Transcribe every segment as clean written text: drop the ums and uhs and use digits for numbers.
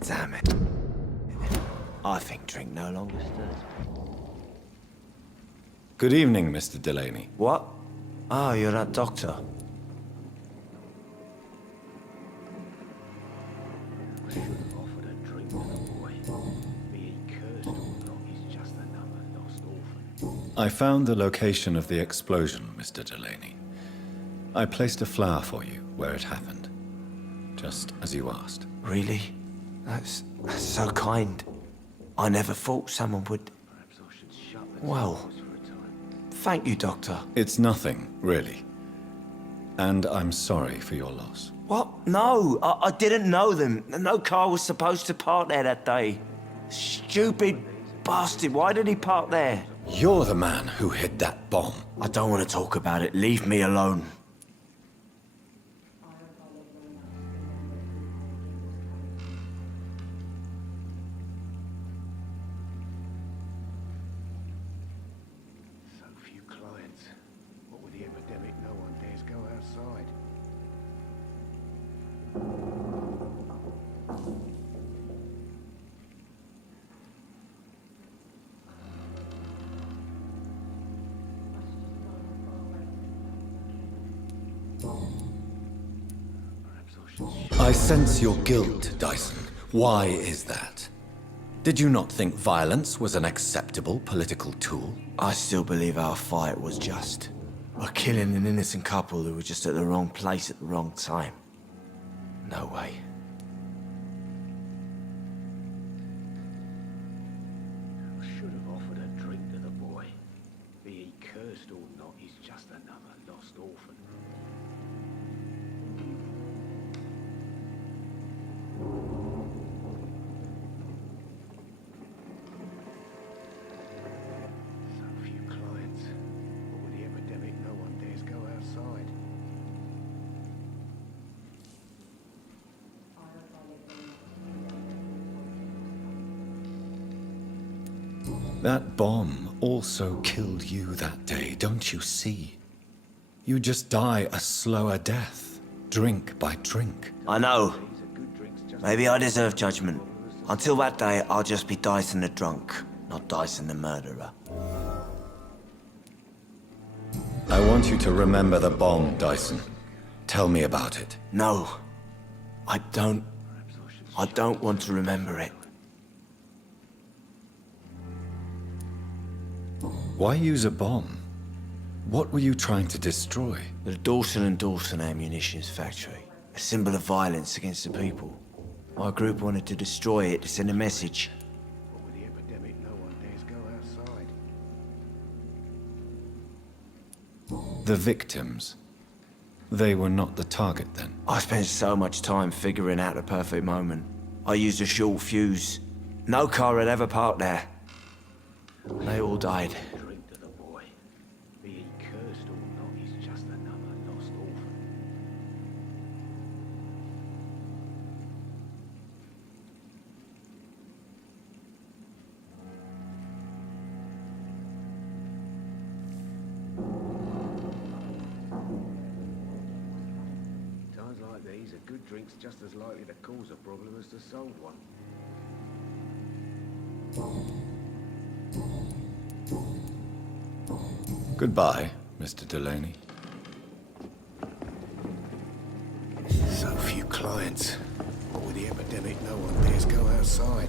Damn it. I think drink no longer stirs. Good evening, Mr. Delaney. What? Oh, you're that doctor. Should have offered a drink to the boy. Be he cursed or not, he's just another lost orphan. I found the location of the explosion, Mr. Delaney. I placed a flower for you where it happened, just as you asked. Really? That's so kind. I never thought someone would... Perhaps I should shut the Well, doors for a time. thank you, Doctor. It's nothing, really. And I'm sorry for your loss. What? No, I didn't know them. No car was supposed to park there that day. Stupid bastard, why did he park there? You're the man who hid that bomb. I don't want to talk about it. Leave me alone. So few clients. What with the epidemic, no one dares go outside. Perhaps I should shut. I sense your guilt, Dyson. Why is that? Did you not think violence was an acceptable political tool? I still believe our fight was just. We're killing an innocent couple who were just at the wrong place at the wrong time. No way. I should have offered a drink to the boy. Be he cursed or not, he's just another lost orphan. So few clients. But with the epidemic, no one dares go outside. That bomb also killed you that day, don't you see? You just die a slower death, drink by drink. I know. These are good drinks just Maybe I deserve judgment. Until that day, I'll just be Dyson the drunk, not Dyson the murderer. I want you to remember the bomb, Dyson. Tell me about it. No, I don't. I don't want to remember it. Why use a bomb? What were you trying to destroy? The Dawson and Dawson ammunitions factory. A symbol of violence against the people. My group wanted to destroy it to send a message. But with the epidemic, no one dares go outside. The victims. They were not the target then. I spent so much time figuring out the perfect moment. I used a short fuse. No car had ever parked there. They all died. Drink to the boy. Be he cursed or not, he's just another lost orphan. Times like these, a good drink's just as likely to cause a problem as to solve one. Goodbye, Mr. Delaney. So few clients. But with the epidemic, no one dares go outside.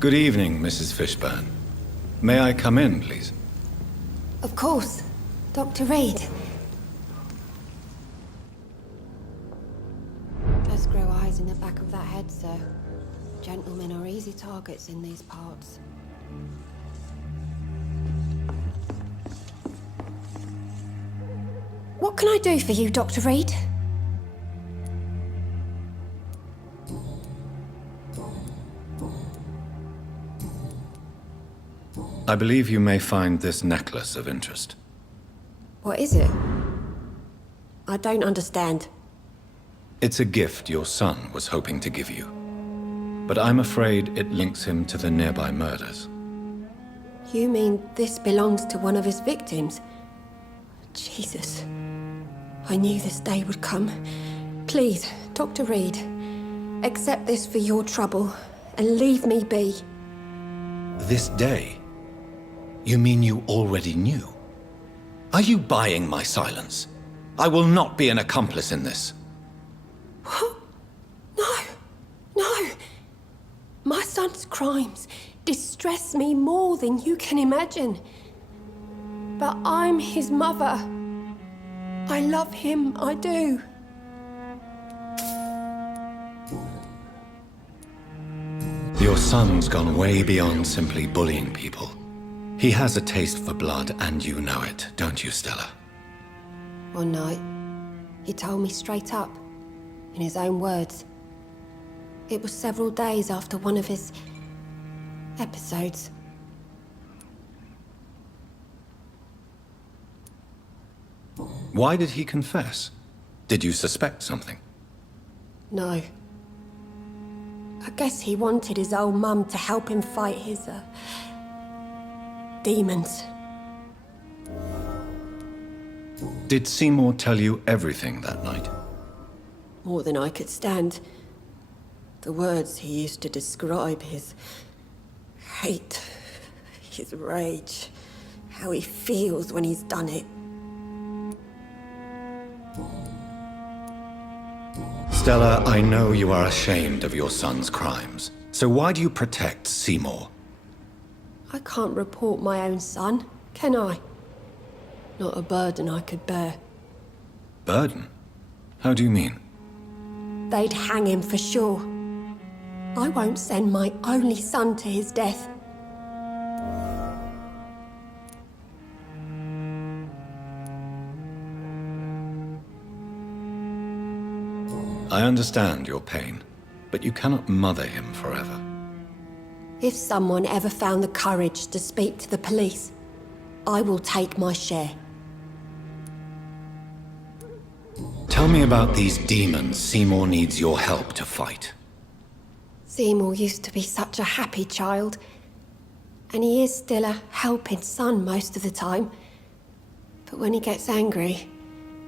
Good evening, Mrs. Fishburne. May I come in, please? Of course. Dr. Reed. Does grow eyes in the back of that head, sir. Gentlemen are easy targets in these parts. What can I do for you, Dr. Reed? I believe you may find this necklace of interest. What is it? I don't understand. It's a gift your son was hoping to give you. But I'm afraid it links him to the nearby murders. You mean this belongs to one of his victims? Jesus. I knew this day would come. Please, Dr. Reed, accept this for your trouble and leave me be. This day? You mean you already knew? Are you buying my silence? I will not be an accomplice in this. What? No. No. My son's crimes distress me more than you can imagine. But I'm his mother. I love him, I do. Your son's gone way beyond simply bullying people. He has a taste for blood, and you know it, don't you, Stella? One night, he told me straight up, in his own words. It was several days after one of his episodes. Why did he confess? Did you suspect something? No. I guess he wanted his old mum to help him fight his, demons. Did Seymour tell you everything that night? More than I could stand. The words he used to describe his hate, his rage, how he feels when he's done it. Stella, I know you are ashamed of your son's crimes. So why do you protect Seymour? I can't report my own son, can I? Not a burden I could bear. Burden? How do you mean? They'd hang him for sure. I won't send my only son to his death. I understand your pain, but you cannot mother him forever. If someone ever found the courage to speak to the police, I will take my share. Tell me about these demons Seymour needs your help to fight. Seymour used to be such a happy child, and he is still a helping son most of the time. But when he gets angry,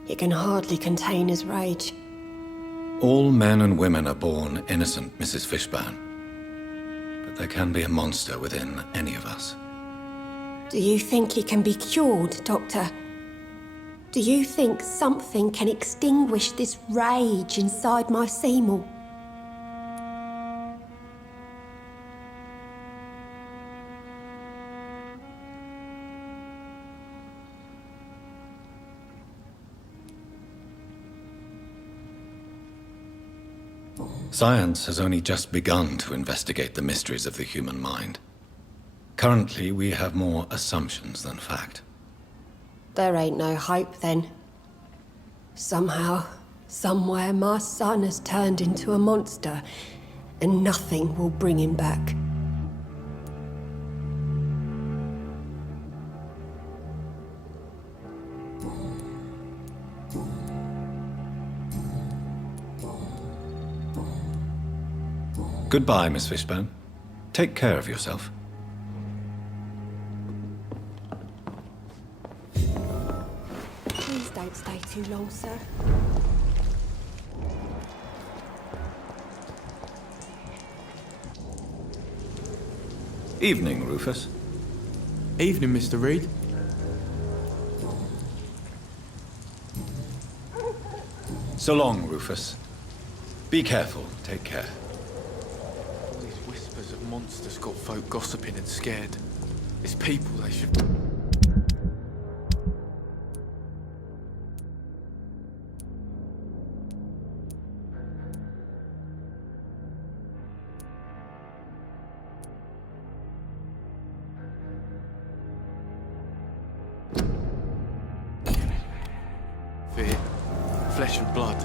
he can hardly contain his rage. All men and women are born innocent, Mrs. Fishburne. But there can be a monster within any of us. Do you think he can be cured, Doctor? Do you think something can extinguish this rage inside my Seymour? Science has only just begun to investigate the mysteries of the human mind. Currently, we have more assumptions than fact. There ain't no hope then. Somehow, somewhere, my son has turned into a monster, and nothing will bring him back. Goodbye, Miss Fishburne. Take care of yourself. Please don't stay too long, sir. Evening, Rufus. Evening, Mr. Reed. So long, Rufus. Be careful. Take care. All these whispers of monster's got folk gossiping and scared. It's people they should... Fear. Flesh and blood.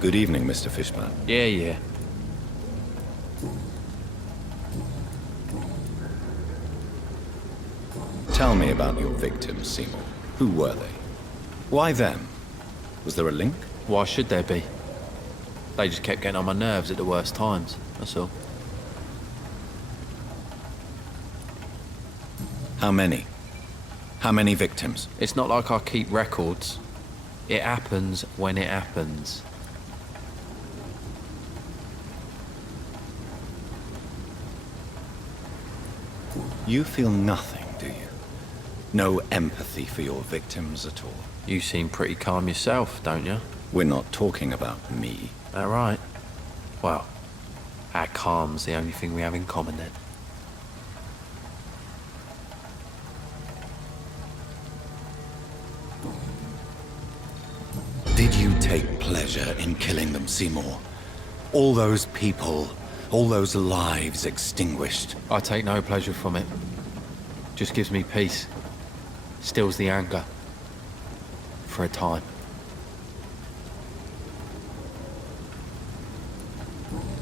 Good evening, Mr. Fishburne. Yeah. Tell me about your victims, Seymour. Who were they? Why them? Was there a link? Why should there be? They just kept getting on my nerves at the worst times, that's all. How many? How many victims? It's not like I keep records. It happens when it happens. You feel nothing, do you? No empathy for your victims at all? You seem pretty calm yourself, don't you? We're not talking about me. That right? Well, our calm's the only thing we have in common then. Did you take pleasure in killing them, Seymour? All those people, all those lives extinguished. I take no pleasure from it. Just gives me peace. Stills the anger. For a time.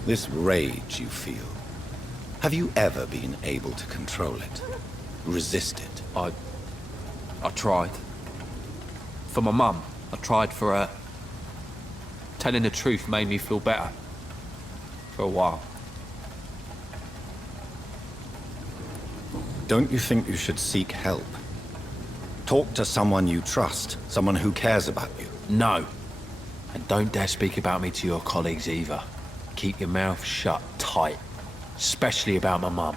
This rage you feel, have you ever been able to control it? Resist it? I tried. For my mum, I tried for her. Telling the truth made me feel better. For a while. Don't you think you should seek help? Talk to someone you trust, someone who cares about you. No. And don't dare speak about me to your colleagues either. Keep your mouth shut tight. Especially about my mum.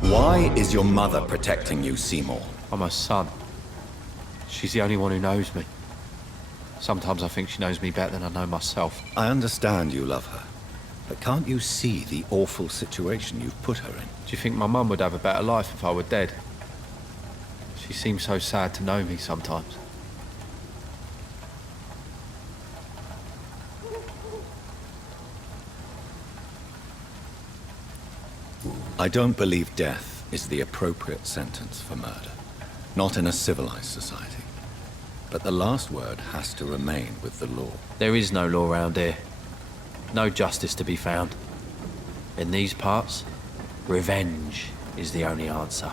Why is your mother protecting you, Seymour? I'm her son. She's the only one who knows me. Sometimes I think she knows me better than I know myself. I understand you love her, but can't you see the awful situation you've put her in? Do you think my mum would have a better life if I were dead? She seems so sad to know me sometimes. I don't believe death is the appropriate sentence for murder. Not in a civilized society. But the last word has to remain with the law. There is no law around here. No justice to be found. In these parts, revenge is the only answer.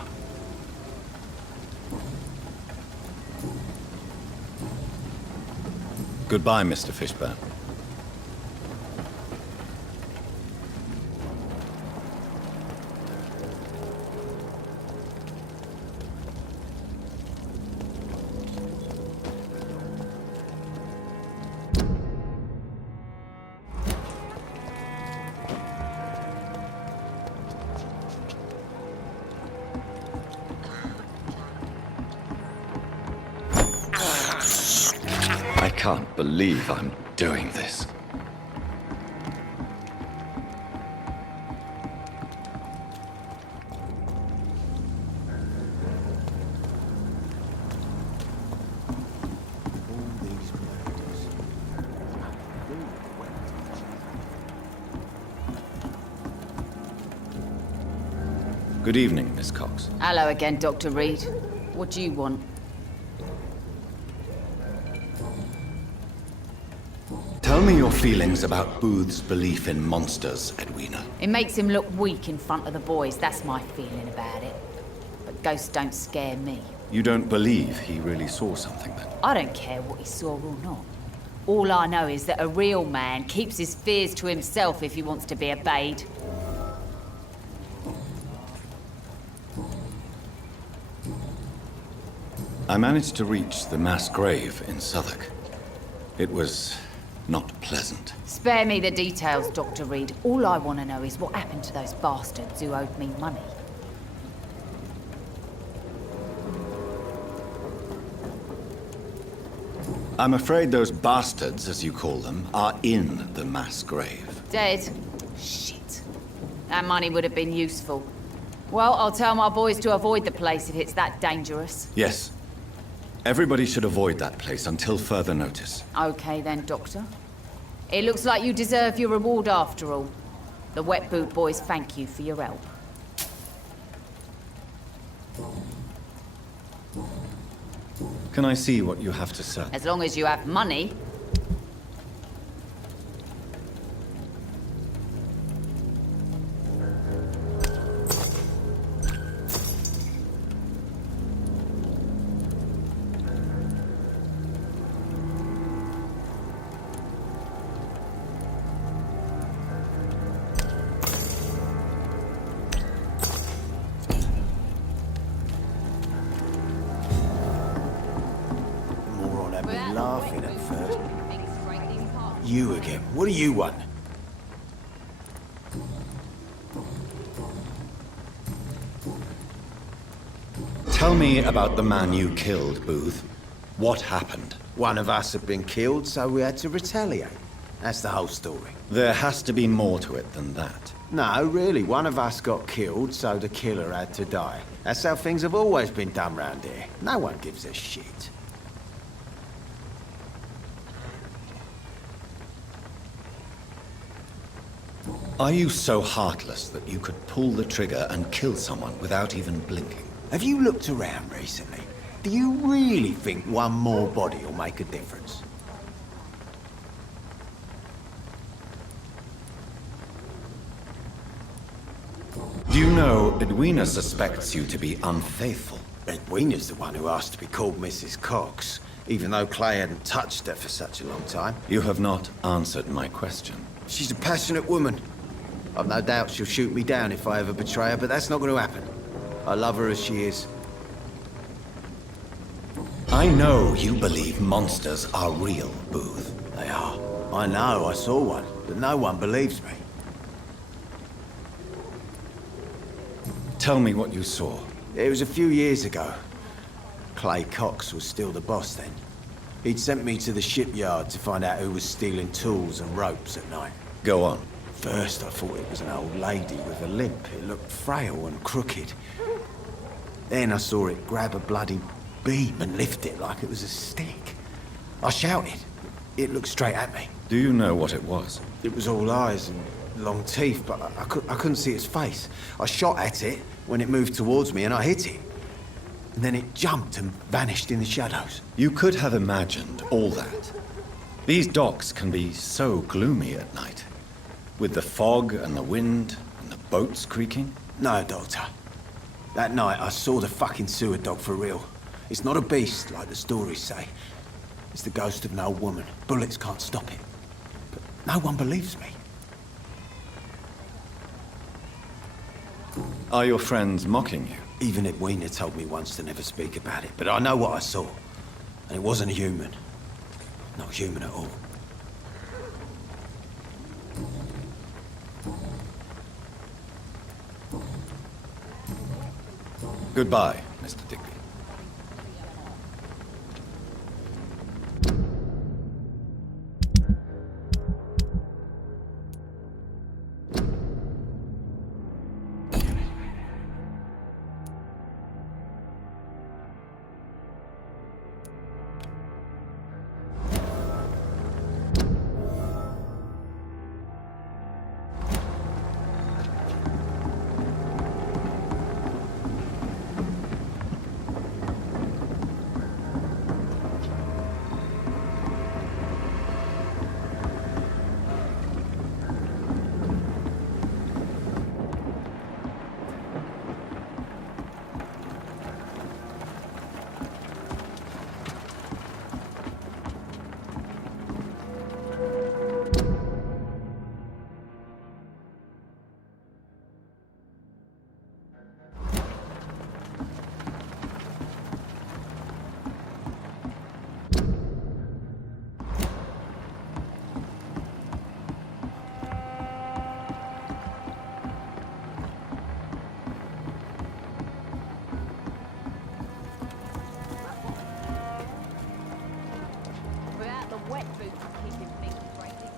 Goodbye, Mr. Fishburne. I can't believe I'm doing this. Good evening, Miss Cox. Hello again, Dr. Reed. What do you want? Tell me your feelings about Booth's belief in monsters, Edwina. It makes him look weak in front of the boys, that's my feeling about it. But ghosts don't scare me. You don't believe he really saw something then? I don't care what he saw or not. All I know is that a real man keeps his fears to himself if he wants to be obeyed. I managed to reach the mass grave in Southwark. It was not pleasant. Spare me the details, Dr. Reed. All I want to know is what happened to those bastards who owed me money. I'm afraid those bastards, as you call them, are in the mass grave. Dead? Shit. That money would have been useful. Well, I'll tell my boys to avoid the place if it's that dangerous. Yes. Everybody should avoid that place until further notice. Okay then, Doctor. It looks like you deserve your reward after all. The Wet Boot Boys thank you for your help. Can I see what you have to say? As long as you have money. Moron had me laughing at first. You again. What do you want? Tell me about the man you killed, Booth. What happened? One of us had been killed, so we had to retaliate. That's the whole story. There has to be more to it than that. No, really. One of us got killed, so the killer had to die. That's how things have always been done round here. No one gives a shit. Are you so heartless that you could pull the trigger and kill someone without even blinking? Have you looked around recently? Do you really think one more body will make a difference? Do you know Edwina suspects you to be unfaithful? Edwina's the one who asked to be called Mrs. Cox, even though Clay hadn't touched her for such a long time. You have not answered my question. She's a passionate woman. I've no doubt she'll shoot me down if I ever betray her, but that's not going to happen. I love her as she is. I know you believe monsters are real, Booth. They are. I know, I saw one, but no one believes me. Tell me what you saw. It was a few years ago. Clay Cox was still the boss then. He'd sent me to the shipyard to find out who was stealing tools and ropes at night. Go on. First, I thought it was an old lady with a limp. It looked frail and crooked. Then I saw it grab a bloody beam and lift it like it was a stick. I shouted. It looked straight at me. Do you know what it was? It was all eyes and long teeth, but I couldn't see its face. I shot at it when it moved towards me and I hit it. And then it jumped and vanished in the shadows. You could have imagined all that. These docks can be so gloomy at night. With the fog and the wind and the boats creaking. No, Doctor. That night I saw the fucking sewer dog for real. It's not a beast like the stories say. It's the ghost of an old woman. Bullets can't stop it. But no one believes me. Are your friends mocking you? Even Edwina told me once to never speak about it, but I know what I saw. And it wasn't human. Not human at all. Goodbye, Mr. Digby. food to keep him thinking greatly.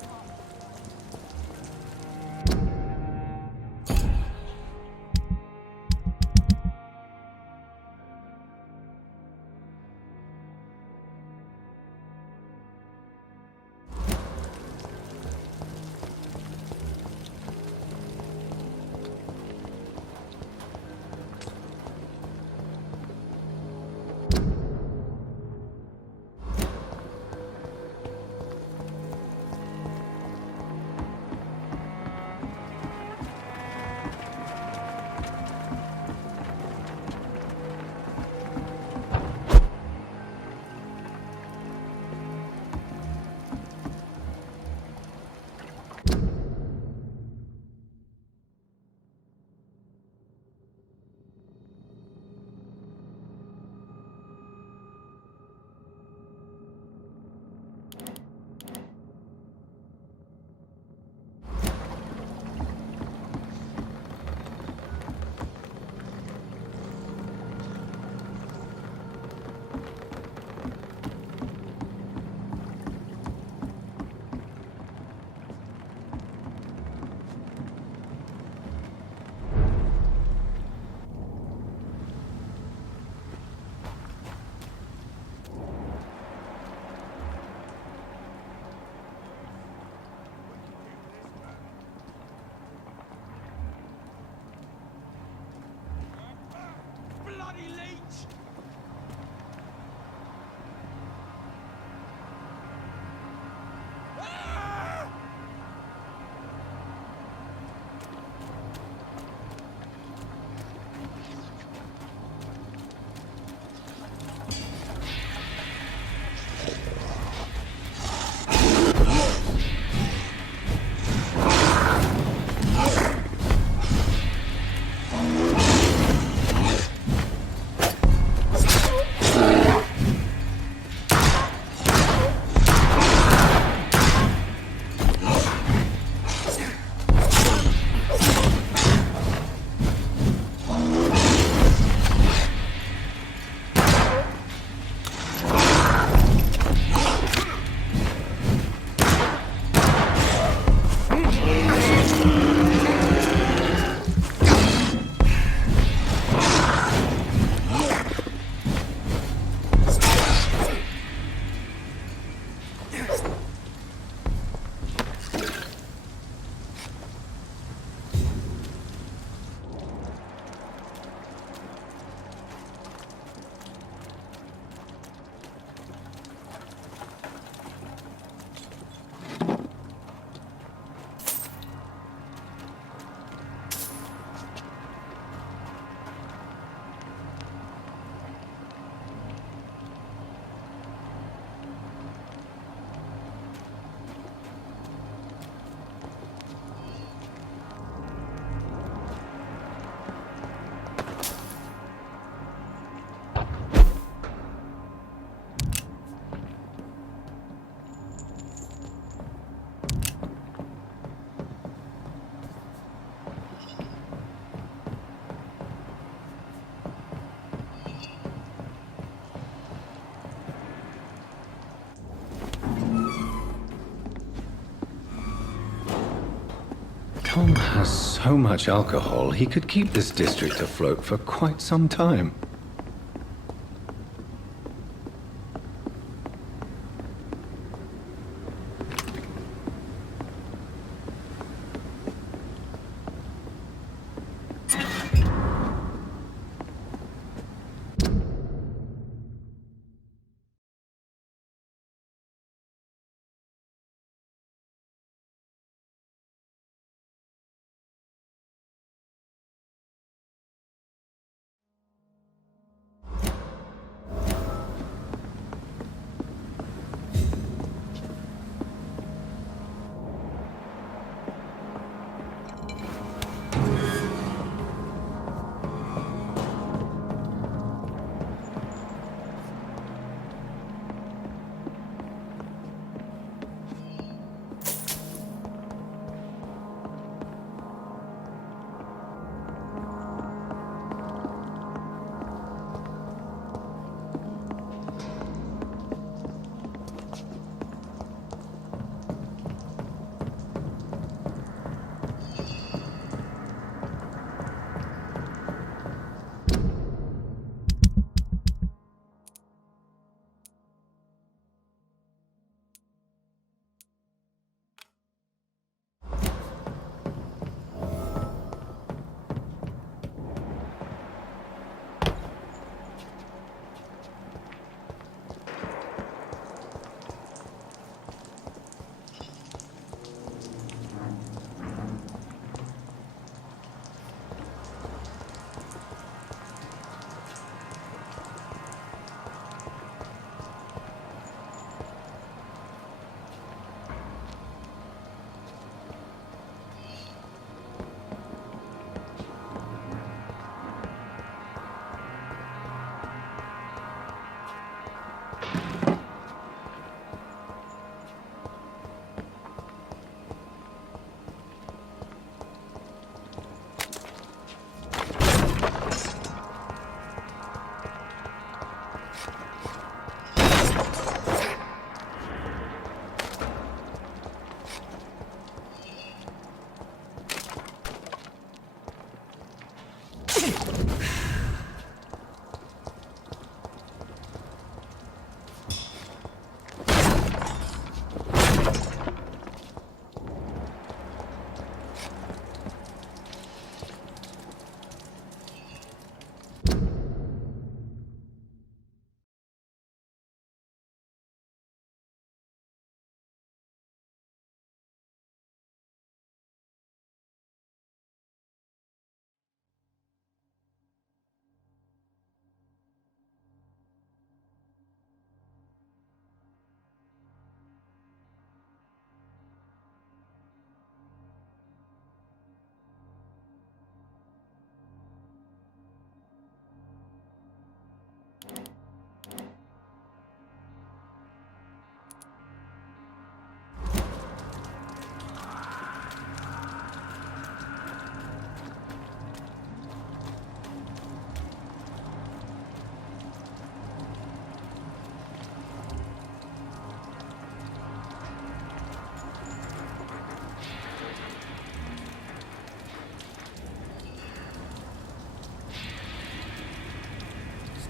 Tom has so much alcohol, he could keep this district afloat for quite some time.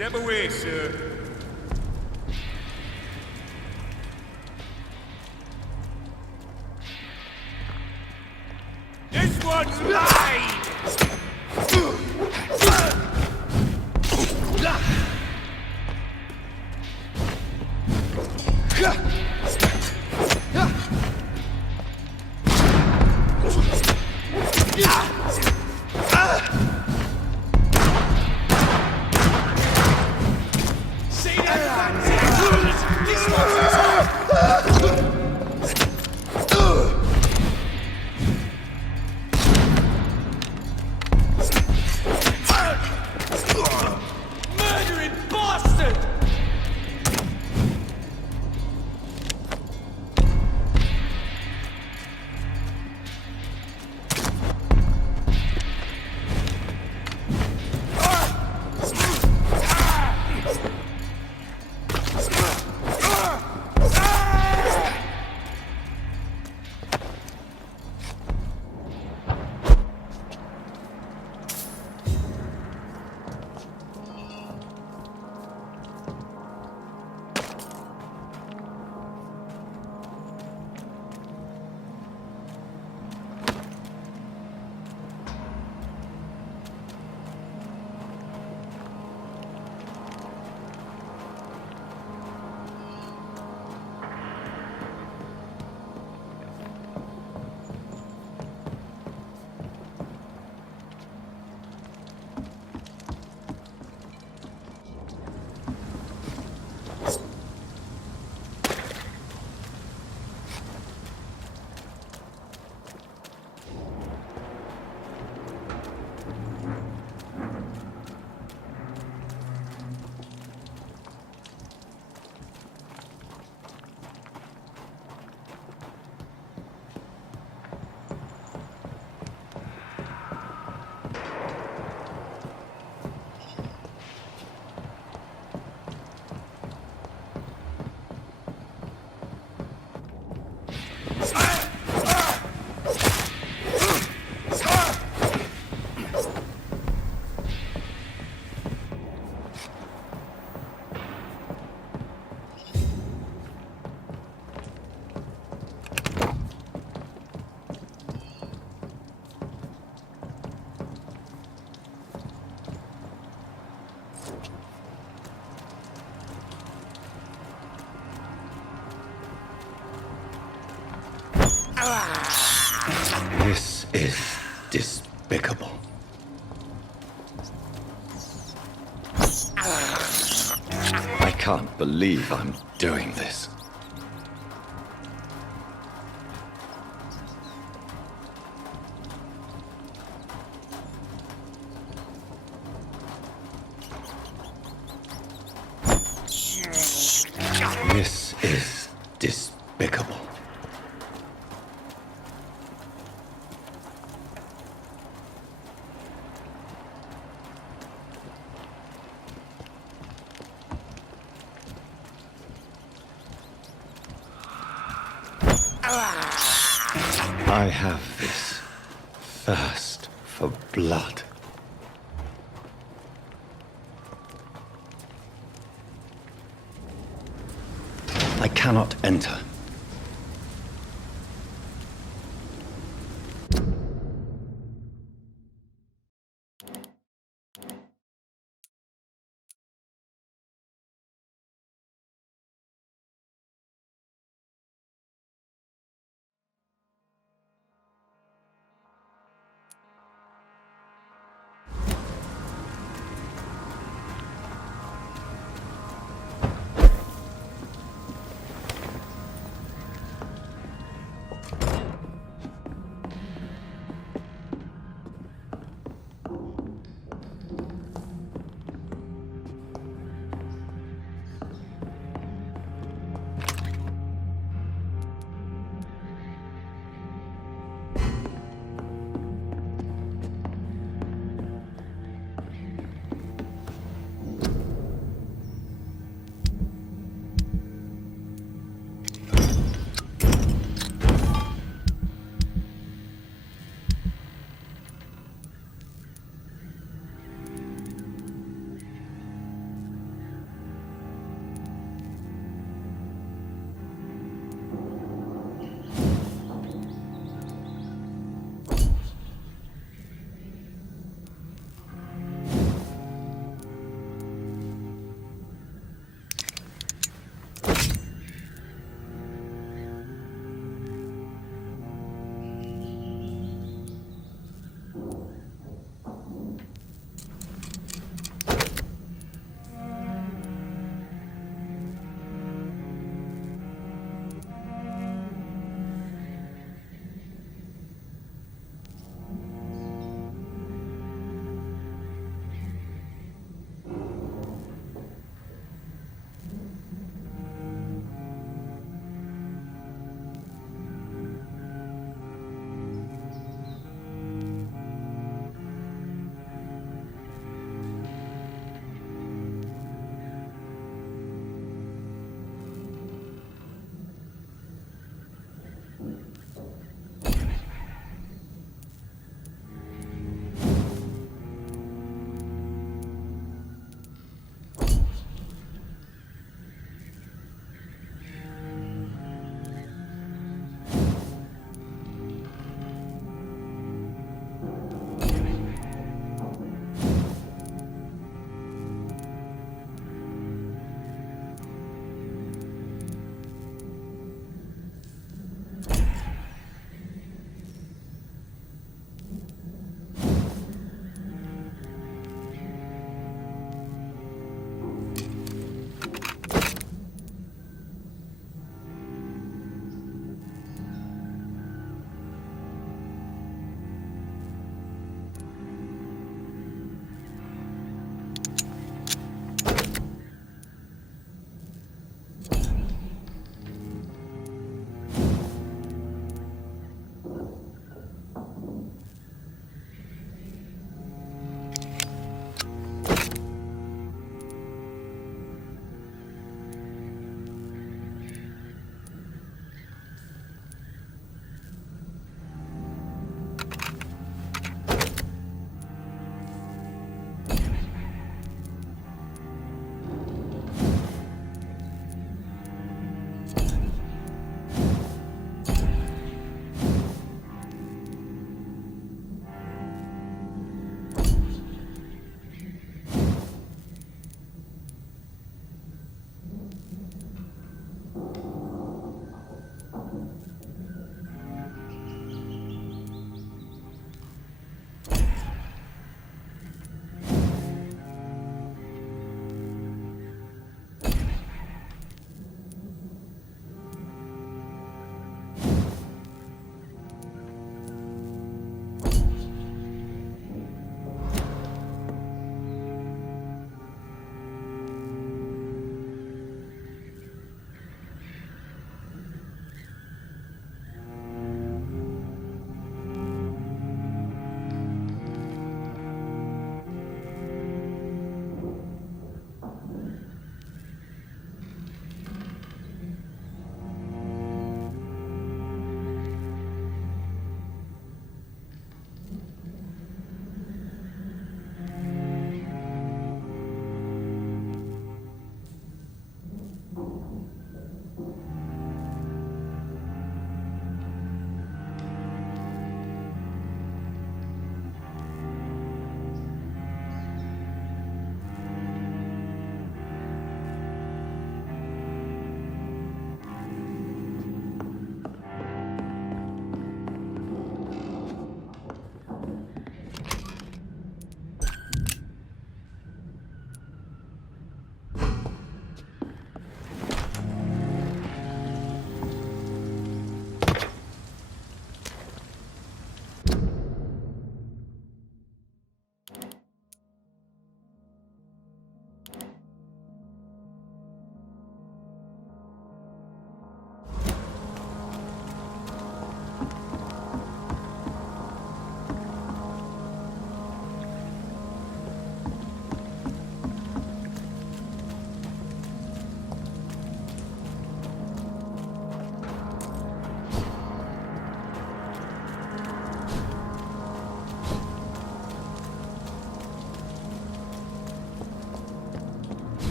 Step away, sir. This one's mine! Murdering bastard! This is despicable. I can't believe I'm doing this. This is despicable. I have this thirst for blood. I cannot enter.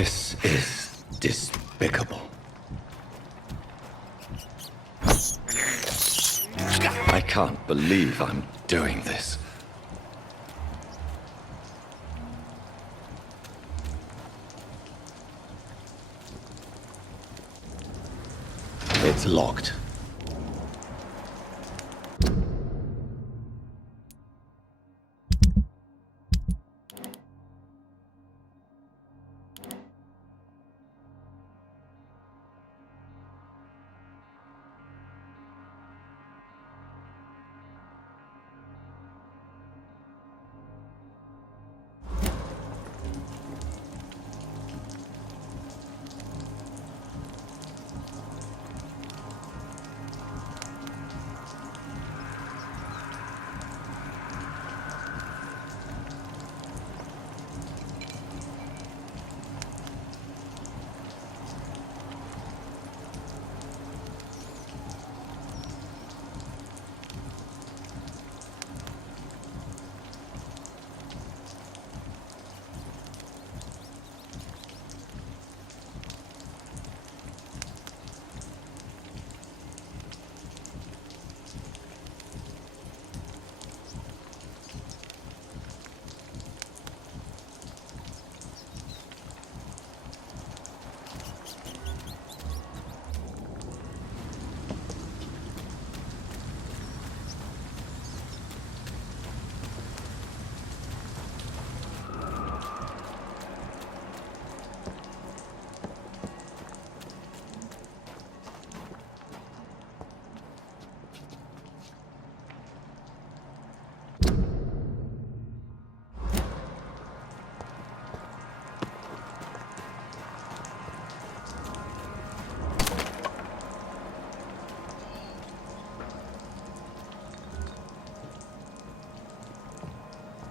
This is despicable. I can't believe I'm doing this. It's locked.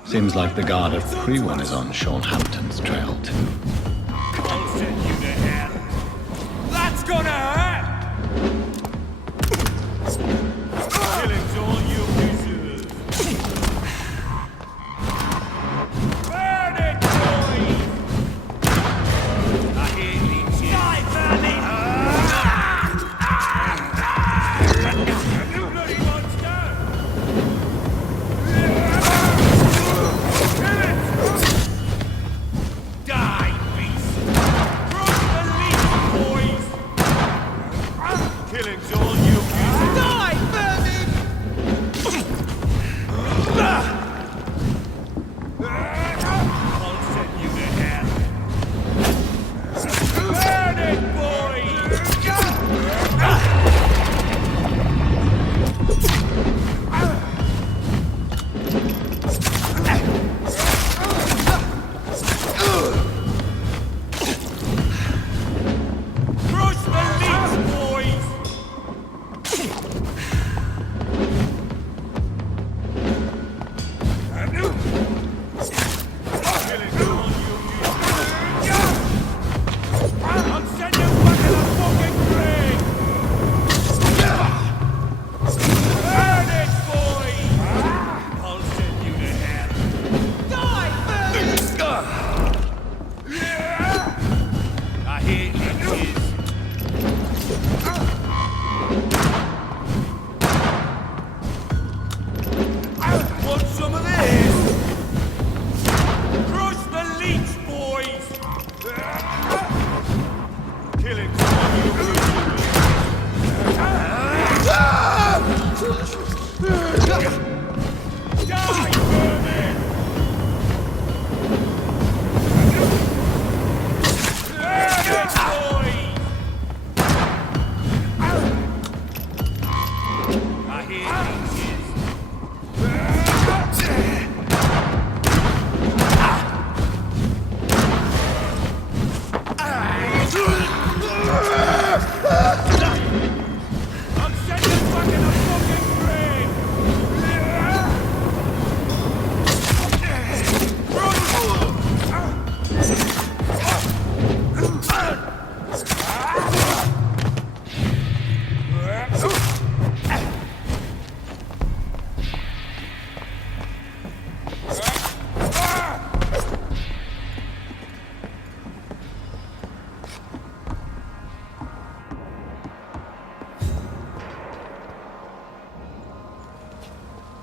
Seems like the guard at Prewan is on Sean Hampton's trail too. I'll send you to hell. That's gonna hurt! Killing's all you deserve. Burn it, boys! I hear leeches. Die, vermin! You bloody monster! Die, beast! Throw the leaf, boys!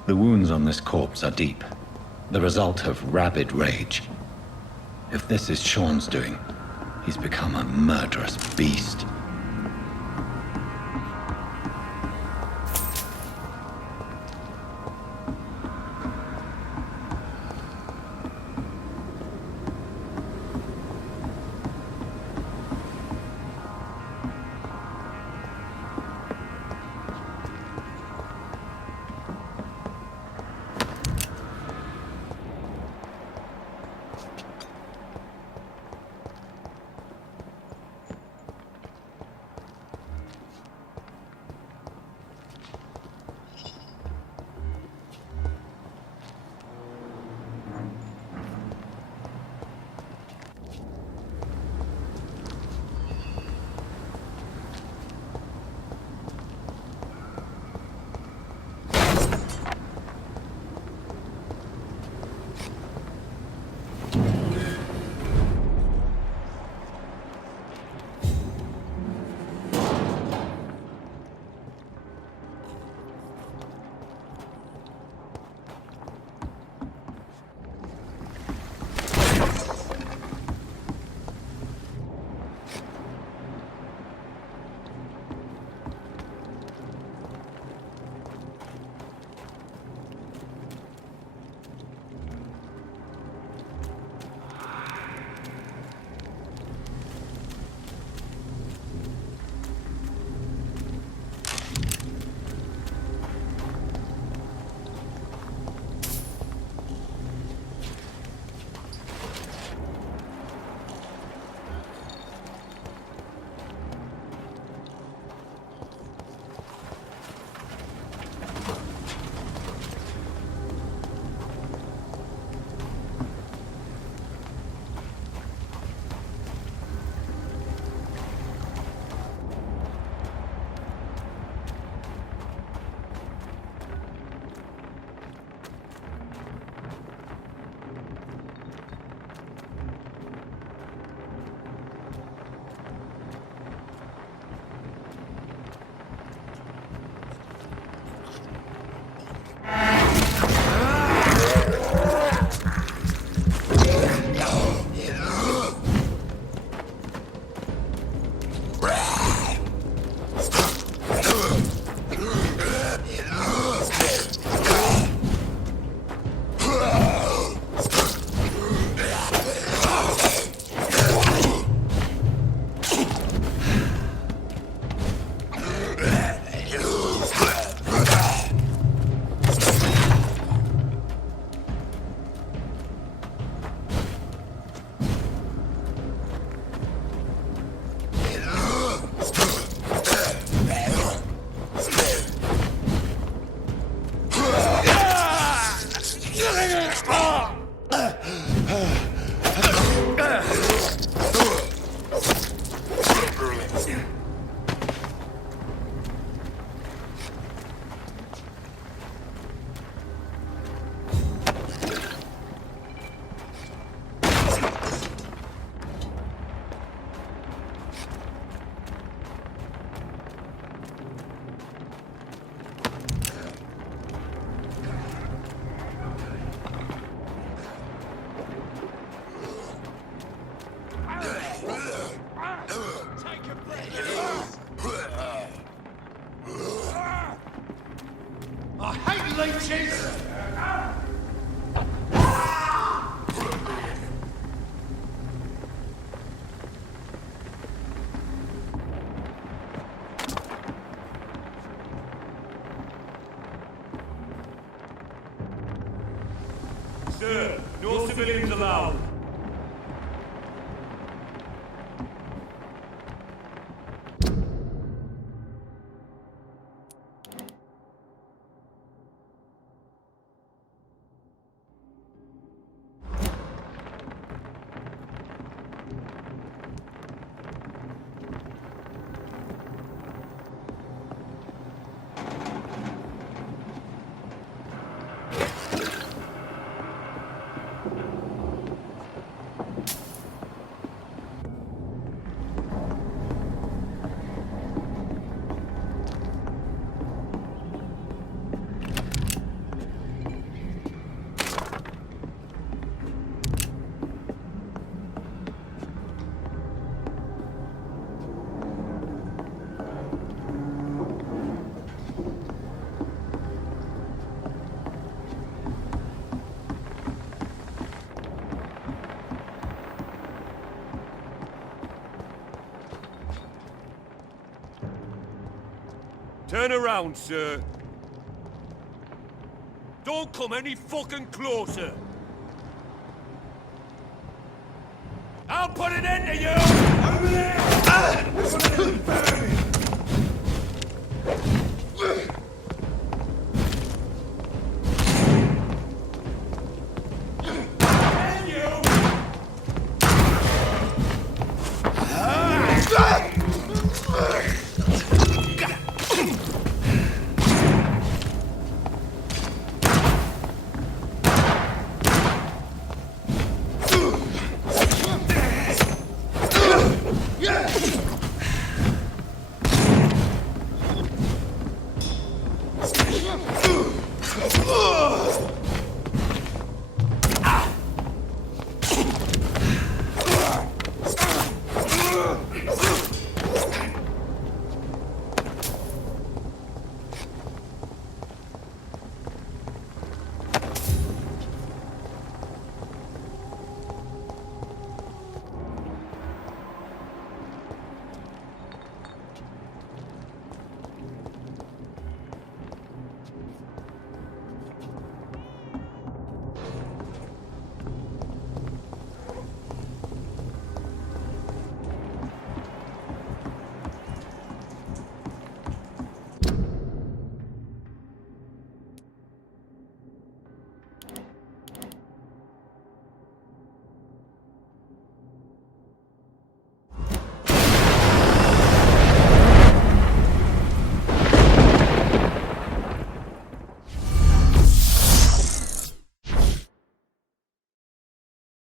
The wounds on this corpse are deep, the result of rabid rage. If this is Sean's doing, he's become a murderous beast. Sir, no civilians allowed. Turn around, sir. Don't come any fucking closer. I'll put an end to you! Over there!